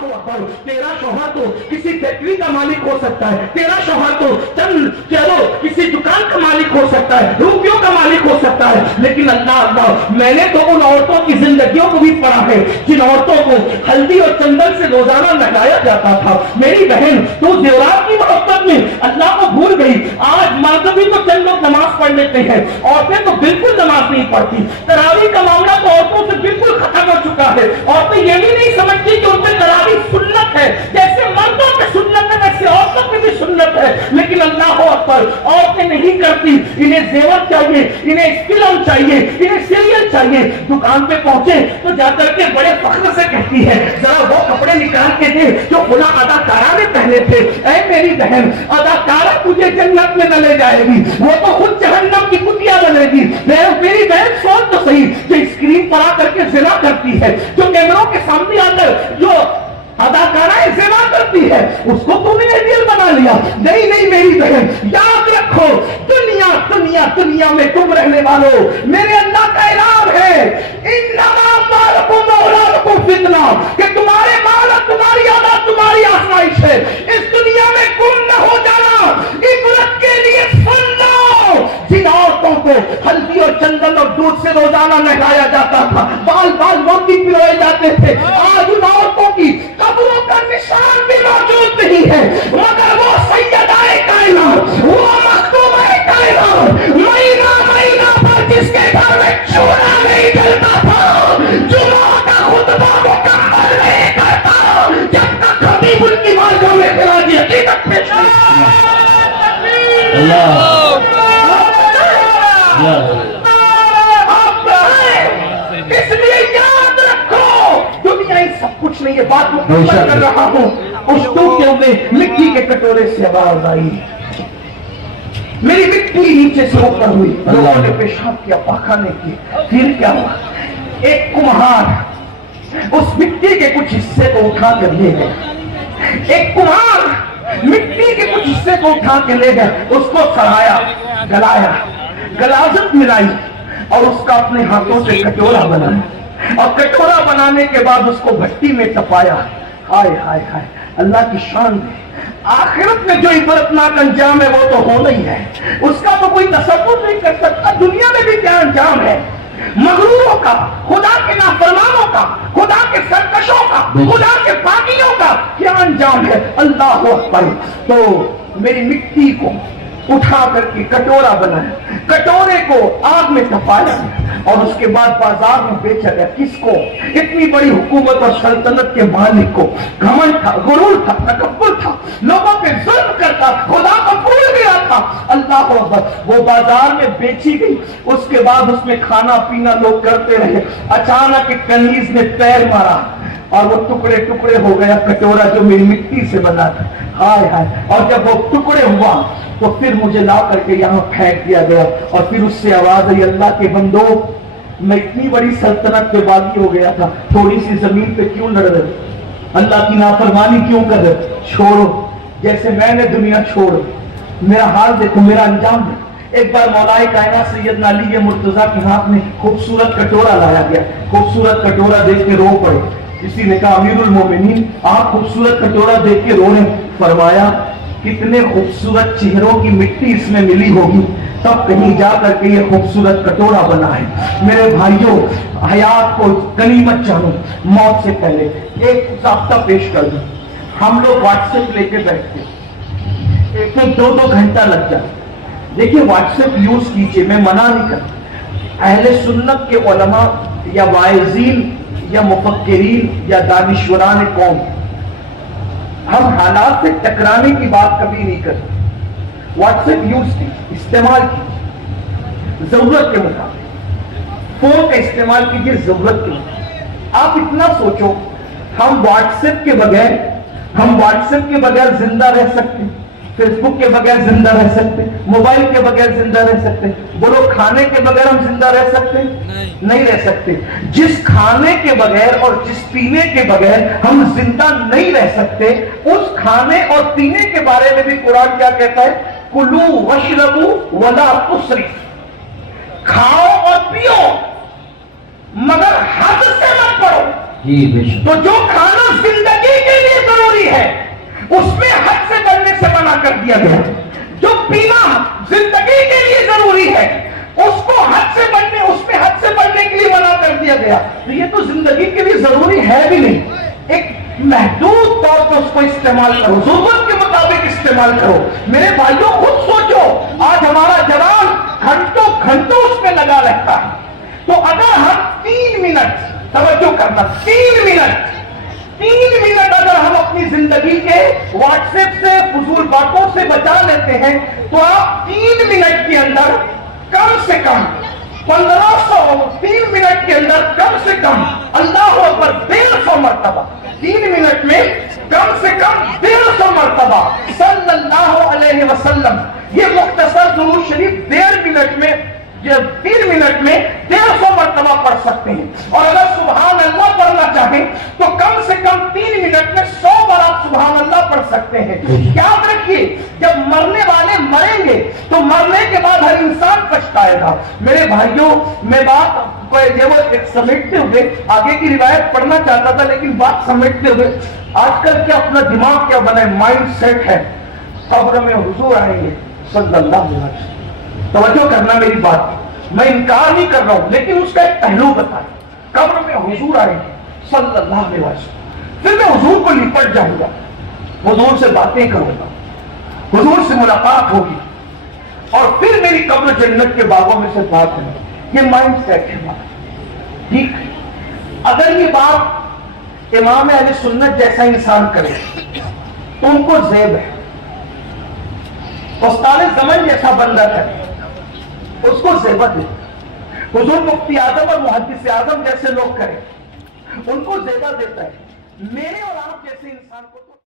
تیرا شوہر تو کسی فیکٹری کا مالک ہو سکتا ہے, تیرا شوہر تو چند چلو کسی دکان کا مالک ہو سکتا ہے, روپیوں کا مالک ہو سکتا ہے, لیکن اللہ میں نے تو ان عورتوں کی زندگیوں کو بھی پڑھا ہے جن عورتوں کو ہلدی اور چندن سے روزانہ نہلایا جاتا تھا. میری بہن تو زیورات کی محبت میں اللہ کو بھول گئی. آج مرد بھی تو چند لوگ نماز پڑھ لیتے ہیں, عورتیں تو بالکل نماز نہیں پڑھتی. تراویح کا معاملہ تو عورتوں سے بالکل ختم ہو چکا ہے. عورتیں یہ بھی نہیں سمجھتی کہ ان پہ تراویح سنت ہے, جیسے مردوں پہ سنت ہے ویسے عورتوں پہ بھی سنت ہے. لیکن اللہ اکبر عورتیں نہیں کرتی, انہیں زیور چاہیے, انہیں فلم چاہیے, انہیں سیریل چاہیے. دکان پہ پہنچے تو جا کر کے بڑے فخر سے کہتی ہے ذرا وہ کپڑے نکال کے دے جو خدا اداکارہ نے پہنے تھے. اے میری بہن, اداکارہ تجھے جنت میں نہ لے جائے گی, وہ تو خود جہنم کی کتیا بنے گی. میری بہن سوچ تو صحیح, جو اسکرین پر آ کر کے زنا کرتی ہے, جو کیمروں کے سامنے آ کر جو اداکارہ زنا کرتی ہے, اس کو تم نے دل بنا لیا. نہیں نہیں میری بہن, یاد رکھو دنیا دنیا دنیا میں تم رہنے والوں, میرے اللہ کا اعلان ہے انما اموالکم واولادکم فتنہ, کہ تمہارے مال اور تمہاری اولاد تمہاری آزمائش ہے. اس دنیا میں گم نہ ہو جانا. عبرت کے لیے سن لو, جن عورتوں کو ہلدی اور چندن اور دودھ سے روزانہ نہلایا جاتا تھا, بال بال موتی پلوئے جاتے تھے, آج ان عورتوں کی قبروں کا نشان بھی موجود نہیں ہے. مگر وہ سیدہ کائنات, وہ مخدومہ کائنات, مہینہ مہینہ پر جس کے گھر میں چولہا نہیں جلتا تھا, جمعہ کا خطبہ مکمل نہیں کرتا جب تک حبیب ان کی بارگاہ میں خراج عقیدت پیش اس لیے یاد رکھو دنیا ہی سب کچھ نہیں ہے. بات مکمل کر رہا ہوں. اس ٹوٹے میں مٹی کے کٹورے سے آواز آئی, میری مٹی نیچے سے اوپر ہوئی, لوگوں نے پیشاب کیا, پاخانے کی. پھر کیا ہوا, ایک کمہار اس مٹی کے کچھ حصے کو اٹھا کر لے گئے. ایک کمہار مٹی کے کچھ حصے کو اٹھا کے لے گئے, اس کو سڑایا, گلایا, غلاظت ملائی اور اس کا اپنے ہاتھوں سے کٹورا بنایا, اور کٹورا بنانے کے بعد اس کو بھٹی میں تپایا. ہائے ہائے ہائے, اللہ کی شان ہے. آخرت میں جو عبرتناک انجام ہے وہ تو ہونا ہی ہے, اس کا تو کوئی تصور نہیں کر سکتا. دنیا میں بھی کیا انجام ہے, مغروروں کا, خدا کے نافرمانوں کا, خدا کے سرکشوں کا, خدا کے باغیوں کا کیا انجام ہے. اللہ اکبر. تو میری مٹی کو اٹھا کر کے کٹورا بنایا, کٹورے کو آگ میں تپایا اور اس کے بعد بازار میں بیچا گیا. کس کو؟ اتنی بڑی حکومت اور سلطنت کے مالک کو. گھمنڈ تھا, غرور تھا, تکبر تھا, لوگوں پہ ظلم کرتا, خدا کو بھول گیا تھا. اللہ اکبر. وہ بازار میں بیچی گئی, اس کے بعد اس میں کھانا پینا لوگ کرتے رہے. اچانک ایک کنیز نے پیر مارا اور وہ ٹکڑے ٹکڑے ہو گیا کٹورا جو میری مٹی سے بنا تھا. ہائے ہائے. اور جب وہ ٹکڑے ہوا تو پھر مجھے لا کر کے یہاں پھینک دیا گیا, اور پھر اس سے آواز آئی, اللہ کے بندو, میں اتنی بڑی سلطنت پہ باغی ہو گیا تھا, تھوڑی سی زمین پہ کیوں لڑ رہے, اللہ کی نافرمانی کیوں کر رہے, چھوڑو. جیسے میں نے دنیا چھوڑ, میرا حال دیکھو, میرا انجام دیکھو. ایک بار مولا کائنات سیدنا علی مرتضیٰ کے ہاتھ میں خوبصورت کٹورا لایا گیا. خوبصورت کٹورا دیکھ کے رو پڑے. کسی نے کہا امیر المومنین آپ خوبصورت کٹورا دیکھ کے رو رہے. فرمایا کتنے خوبصورت چہروں کی مٹی اس میں ملی ہوگی تب کہیں جا کر کے یہ خوبصورت کٹورا بنا ہے. میرے بھائیوں, حیات کو غنیمت جانو. موت سے پہلے ایک ضابطہ پیش کر دوں. ہم لوگ واٹس ایپ لے کے بیٹھتے, ایک ایک دو دو گھنٹہ لگ جاتا. دیکھیے واٹس ایپ یوز کیجئے, میں منع نہیں کرتا. اہل سنت کے علماء یا واعظین یا مفکرین یا دانشوران قوم, ہم حالات سے ٹکرانے کی بات کبھی نہیں کرتے. واٹس ایپ یوز کیجیے, استعمال کیجیے ضرورت کے مطابق. فون کا استعمال کیجیے ضرورت کے مطابق. آپ اتنا سوچو, ہم واٹس ایپ کے بغیر زندہ رہ سکتے, فیس بک کے بغیر زندہ رہ سکتے, موبائل کے بغیر زندہ رہ سکتے. بولو کھانے کے بغیر ہم زندہ رہ سکتے نہیں رہ سکتے. جس کھانے کے بغیر اور جس پینے کے بغیر ہم زندہ نہیں رہ سکتے, اس کھانے اور پینے کے بارے میں بھی قرآن کیا کہتا ہے, کلو وشربو ولا تسرف. کھاؤ اور پیو مگر حد سے مت پڑو. تو جو کھانا زندگی کے ضروری ہے اس میں حد سے بڑھنے سے منع کر دیا گیا. جو پینا زندگی کے لیے ضروری ہے اس کو حد سے بڑھنے اس میں حد سے بڑھنے کے لیے منع کر دیا گیا. تو یہ تو زندگی کے لیے ضروری ہے بھی نہیں, ایک محدود طور پر اس کو استعمال کرو, ضرورت کے مطابق استعمال کرو. میرے بھائیوں خود سوچو, آج ہمارا جوان گھنٹوں گھنٹوں اس میں لگا رہتا ہے. تو اگر ہم 3 منٹ, توجہ کرنا, 3 منٹ اگر ہم اپنی زندگی کے واٹس ایپ سے فضول باتوں سے بچا لیتے ہیں تو آپ 3 منٹ کے اندر کم سے کم 3 منٹ کے اندر کم سے کم اللہ اکبر 150 مرتبہ, 3 منٹ میں کم سے کم 150 مرتبہ صلی اللہ علیہ وسلم, یہ مختصر درود شریف 3 منٹ میں 150 مرتبہ پڑھ سکتے ہیں. اور اگر سبحان اللہ پڑھنا چاہیں تو کم سے کم 3 منٹ میں 100 بار آپ سبحان اللہ پڑھ سکتے ہیں. یاد رکھیے, جب مرنے والے مریں گے تو مرنے کے بعد ہر انسان پچھتائے گا. میرے بھائیوں, میں بات سمیٹتے ہوئے آگے کی روایت پڑھنا چاہتا تھا, لیکن بات سمیٹتے ہوئے آج کل کیا اپنا دماغ کیا بنا ہے, مائنڈ سیٹ ہے, قبر میں حضور آئیں گے صلی اللہ علیہ وسلم. توجہ کرنا میری بات, میں انکار نہیں کر رہا ہوں, لیکن اس کا ایک پہلو بتائیں. قبر میں حضور آئیں گے صلی اللہ علیہ وسلم, پھر میں حضور کو لپٹ جاؤں گا, حضور سے باتیں کروں گا, حضور سے ملاقات ہوگی, اور پھر میری قبر جنت کے باغوں میں سے بات ہے. یہ مائنڈ سیٹ ہے بات, ٹھیک. اگر یہ بات امام اہل سنت جیسا انسان کرے تو ان کو زیب ہے. استاد زمن جیسا بندہ ہے اس کو زیبت ہے. حضور مفتی اعظم اور محدث اعظم جیسے لوگ کریں ان کو زیبت دیتا ہے. میرے اور آپ جیسے انسان کو